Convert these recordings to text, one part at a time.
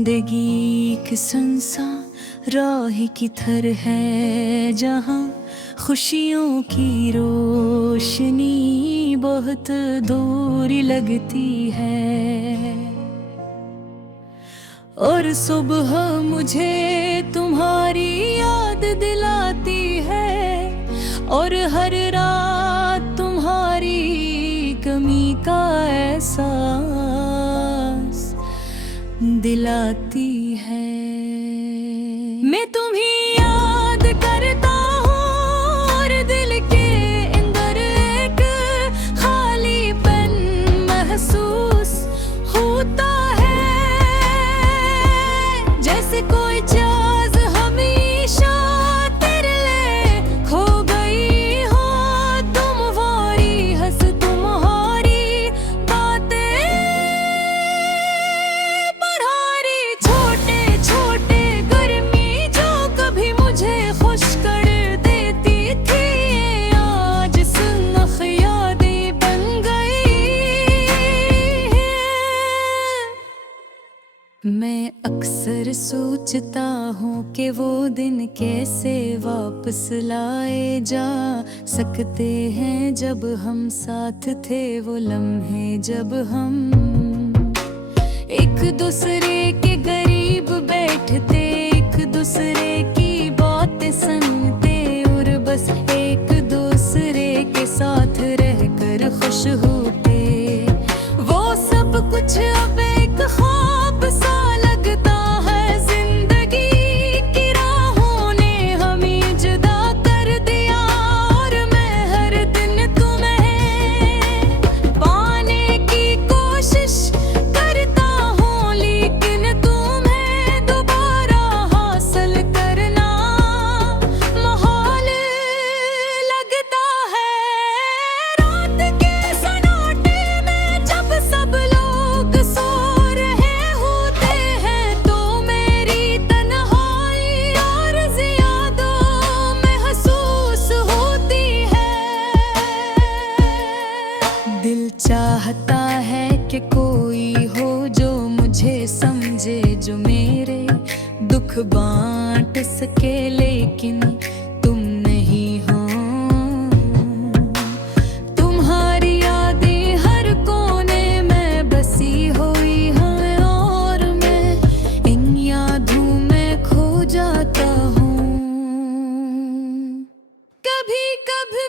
जिंदगी एक सुनसान राह की थर है जहाँ खुशियों की रोशनी बहुत दूर लगती है। और सुबह मुझे तुम्हारी याद दिलाती है और हर रात तुम्हारी कमी का एहसास दिलाती है। मैं तुम्हें याद करता हूँ और दिल के अंदर एक खालीपन महसूस होता है, जैसे कोई चाज़ हमेशा तेरे लिए खो गई हो। तुम्हारी हंस तुम्हारी बातें पढ़ारी छोटे छोटे गर्मी जो कभी मुझे खुश कर देती थी, आज सुनख यादें बन गई है। मैं अक्सर सोचता हूँ कि वो दिन कैसे वापस लाए जा सकते हैं, जब हम साथ थे, वो लम्हे जब हम एक दूसरे के करीब बैठते, एक दूसरे की बातें सुनते और बस एक दूसरे के साथ रहकर खुश होते। वो सब कुछ अब एक ख्वाब सा लगता है, जिंदगी की राहों ने हमें जुदा कर दिया। और मैं हर दिन तुम्हें पाने की कोशिश करता हूँ, लेकिन तुम्हें दोबारा हासिल करना मुहाल लगता है। रात के सन्नाटे में जब सब लोग सो रहे होते हैं, तो मेरी तन्हाई और ज़्यादा महसूस होती है। दिल चाहता है कि कोई हो जो मुझे समझे, जो मेरे दुख बांट सके, लेकिन तुम नहीं हो। तुम्हारी यादें हर कोने में बसी हुई हैं और मैं इन यादों में खो जाता हूँ। कभी कभी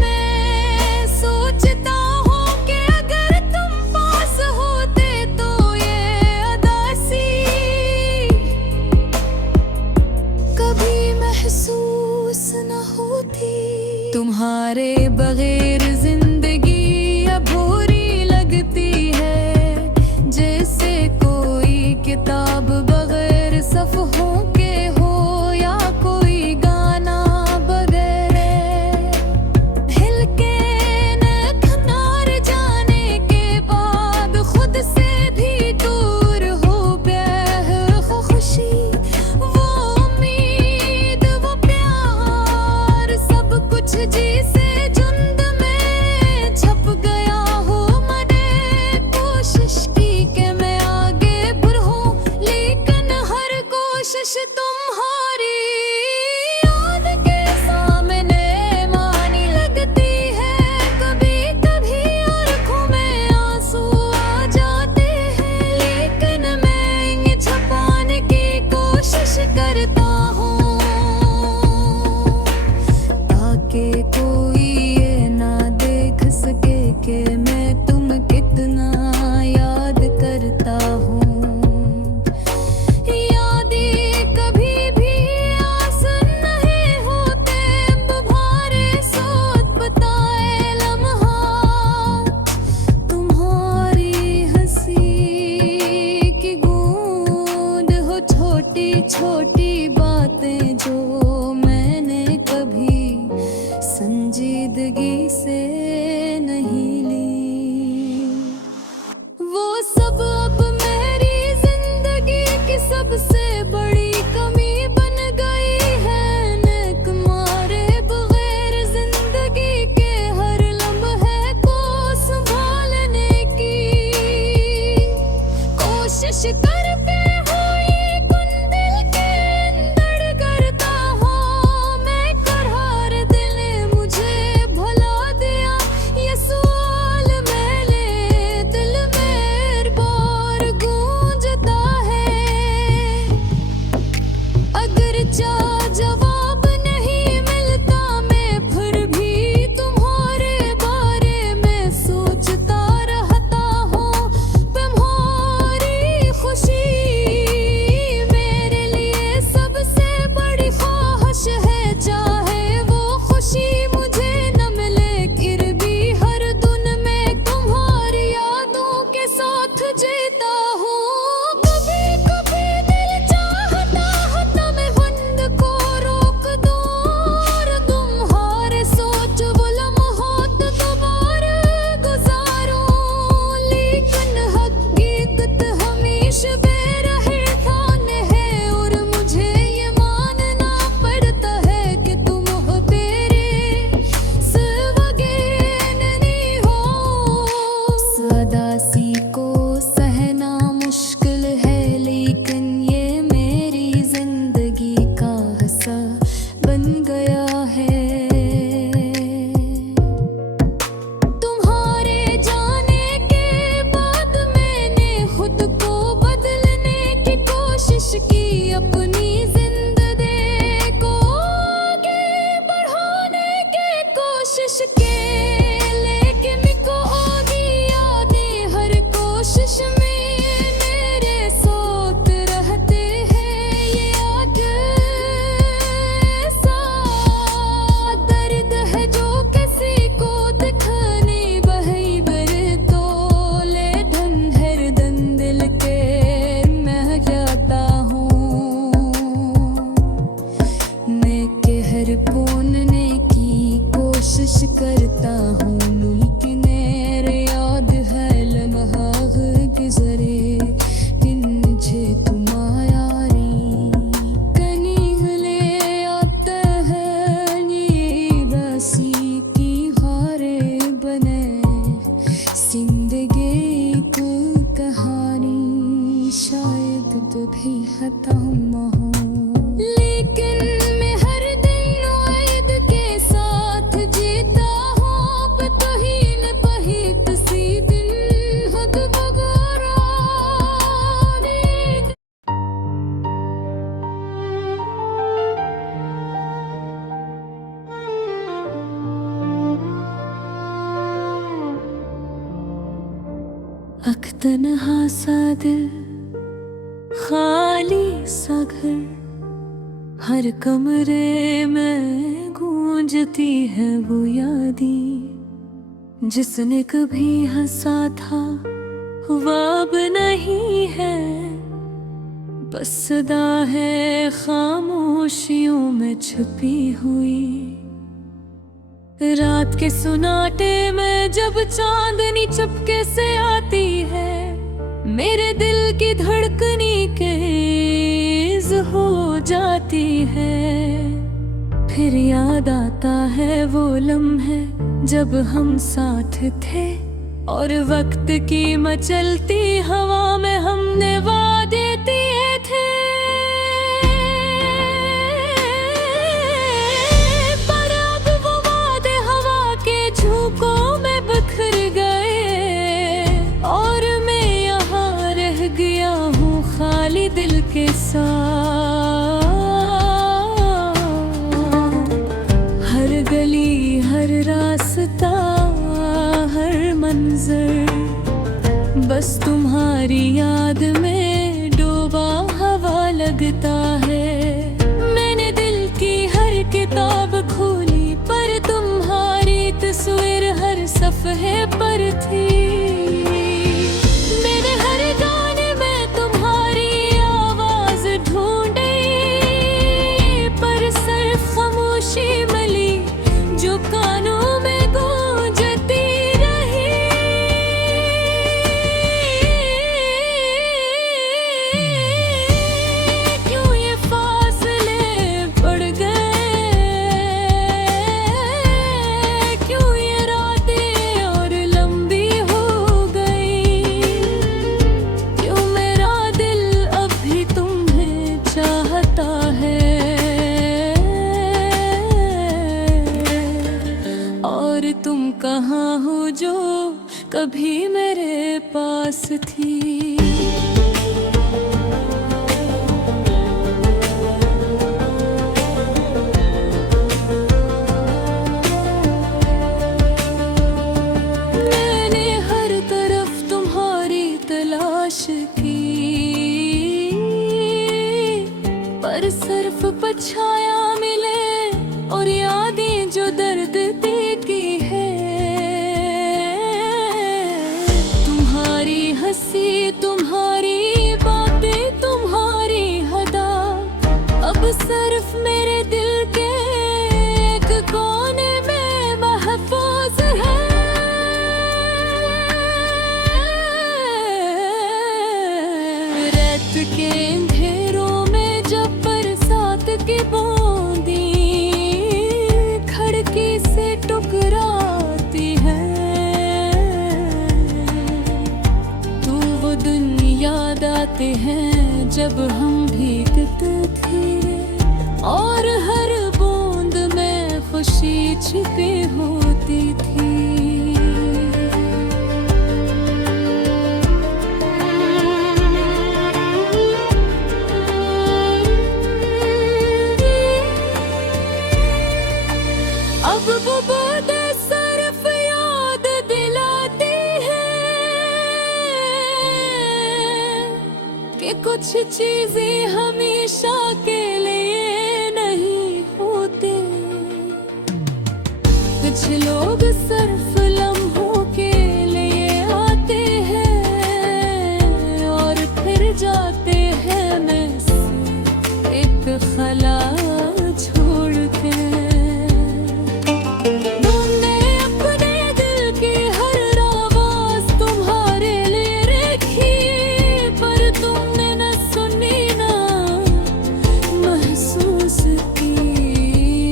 मैं सोचता हूँ कि अगर तुम पास होते तो ये उदासी कभी महसूस न होती। तुम्हारे बगैर जिंदगी अधूरी लगती है, जैसे कोई किताब बगैर सफ़हों के हो, या कोई गाना बगैर हिल के न किनार जाने के बाद खुद से भी दूर हो गए। खुशी वो उम्मीद वो प्यार सब कुछ जिसे झुंड में छप गया हो। मैंने कोशिश की कि मैं आगे बढ़ूं, लेकिन हर कोशिश तुम्हारी याद के सामने मानी लगती है। कभी कभी आँखों में आंसू आ जाते हैं, लेकिन मैं इन्हें छुपाने की कोशिश करता हूँ, ताकि कोई ये ना देख सके कि मैं तुम कितना याद करता हूँ। यादें कभी भी आसान नहीं होते, अब भारे सोच बताए लम्हात। तुम्हारी हंसी की गूंज हो, छोटी छोटी बातें जो मैंने कभी संजीदगी से नहीं ली, वो सब अब मेरी जिंदगी की सबसे बड़ी कमी बन गई है। नेक मारे बगैर जिंदगी के हर लम्हे को संभालने की कोशिश कोशिश करके हुई कुन दिल के अंदर करता हूँ मैं करार। दिल ने मुझे भुला दिया ये सवाल मेरे दिल में बार गूंजता है। अगर जवाब नहीं मिलता मैं फिर भी तुम्हारे बारे में सोचता रहता हूँ। तुम्हारी खुशी मेरे लिए सबसे बड़ी ख्वाहिश है। चाहे वो खुशी मुझे न मिले फिर भी हर दिन में तुम्हारी यादों के साथ जीता हूँ। कभी कभी दिल चाहता है मैं बंद को रोक दूं और तुम्हारे सोच वो लम्होत दोबारा गुजारूं। लेकिन हकीकत हमेशा बेरहम है और मुझे ये मानना पड़ता है कि तुम हो तेरे सिवा नहीं हो। सदासी को सहना मुश्किल है लेकिन ये मेरी जिंदगी का हिस्सा बन गया है। तुम्हारे जाने के बाद मैंने खुद को बदलने की कोशिश की। अपनी जिंदगी को आगे बढ़ाने की कोशिश की लेकिन को होगी यादें हर कोशिश में मेरे साथ रहते हैं। ये आगे सा दर्द है जो किसी को दिखाने बही बर तो ले धन हर दन दिल के मैं जाता हूँ। मैं कहर पोनने की कोशिश करता हूँ लेकिन याद है लम्हा गुजरे दिन मुझे तुम्हारी कहीं ले आता है। ये बसी की हारे बने जिंदगी को कहानी शायद तो भी खत्म हो। लेकिन मैं हर दिन उम्मीद के साथ जीता हूँ। पतहीन पहित सी दिन हद बगारा। अख्तनहा सा दिल खाली सा घर हर कमरे में गूंजती है वो यादें जिसने कभी हंसा था वो अब नहीं है। बस सदा है खामोशियों में छुपी हुई। रात के सुनाटे में जब चांदनी चुपके से आती है मेरे दिल की धड़कनी तेज हो जाती है। फिर याद आता है वो लम्हे जब हम साथ थे और वक्त की मचलती हवा में हमने वादे दिए थे। पर अब वो वादे हवा के झोंकों में बिखर गए और मैं यहाँ रह गया हूँ खाली दिल के साथ। हर गली हर रास्ता हर मंजर बस तुम्हारी याद में डूबा हवा लगता है। मैंने दिल की हर किताब खोली पर तुम्हारी तस्वीर हर सफ़हे पर थी। मैंने हर गाने में तुम्हारी आवाज ढूंढी पर सिर्फ खामोशी मिली जो कानों में गूंजती रही। क्यों ये फासले बढ़ गए, क्यों ये रातें और सिर्फ पछाया मिले और यादें जो दर्द देती है। तुम्हारी हंसी, तुम्हारी बातें, तुम्हारी हदा अब सिर्फ मेरे दिल के एक कोने में महफूज है। रात के अंधेरों में जब बरसात की बूंदी खिड़की से टकराती है, तो वो दिन याद आते हैं जब हम भीगते थे और हर बूंद में खुशी छिपी होती थी। अब वो बातें सिर्फ याद दिलाती है कि कुछ चीजें हमेशा के लिए नहीं होते। कुछ लोग सिर्फ लम्हों के लिए आते हैं और फिर जाते हैं में से एक खला छोड़ के।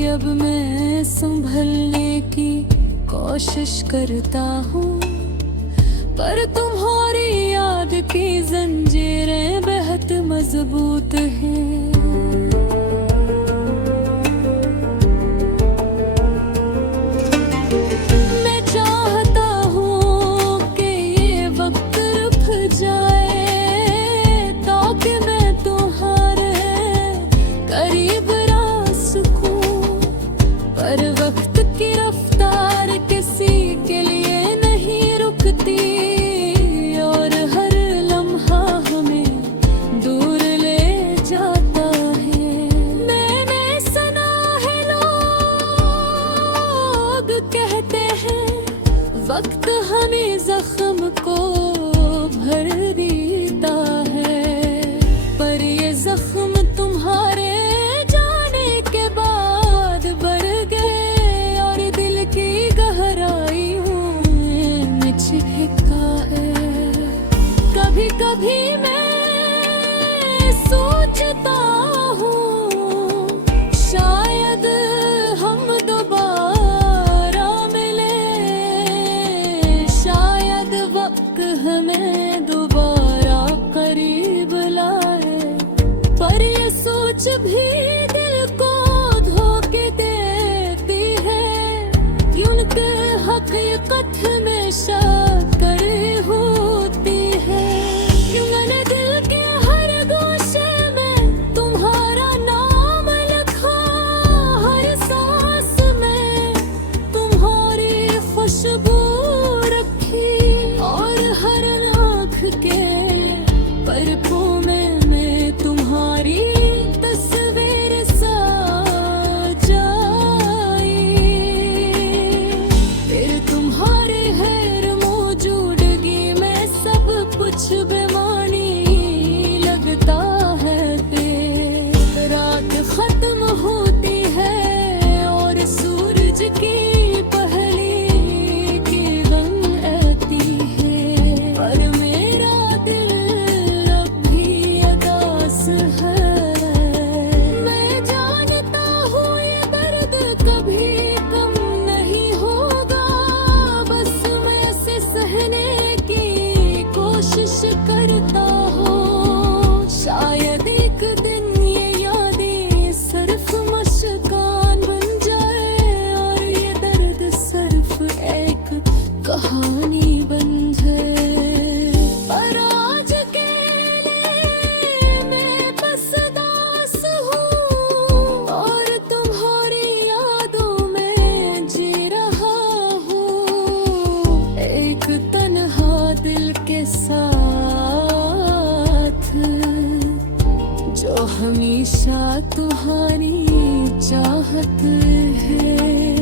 अब मैं संभलने की कोशिश करता हूँ, पर तुम्हारी याद की जंजीरें बहुत मजबूत हैं। मैं चाहता हूँ कि ये वक्त रुक जाए ताकि मैं तुम्हारे करीब पर वक्त की रफ्तार किसी के लिए नहीं रुकती और हर लम्हा हमें दूर ले जाता है। मैंने सुना है लोग कहते हैं वक्त हमें जख्म को भर देता है, पर ये जख्म तुम्हारे कभी कभी मैं सोचता हूँ शायद हम दोबारा मिले, शायद वक्त हमें दोबारा करीब लाए, पर ये सोच भी दिल को धोखे देती है कि उनके हकीकत में शक करे होती है। क्यों मैंने दिल के हर गोशे में तुम्हारा नाम लिखा, हर सांस में तुम्हारी खुशबू रखी और हर आँख के पलकों में मैं तुम्हारी तस्वीर सजाई। फिर तुम्हारे गैर जो हमेशा तुम्हारी चाहत है।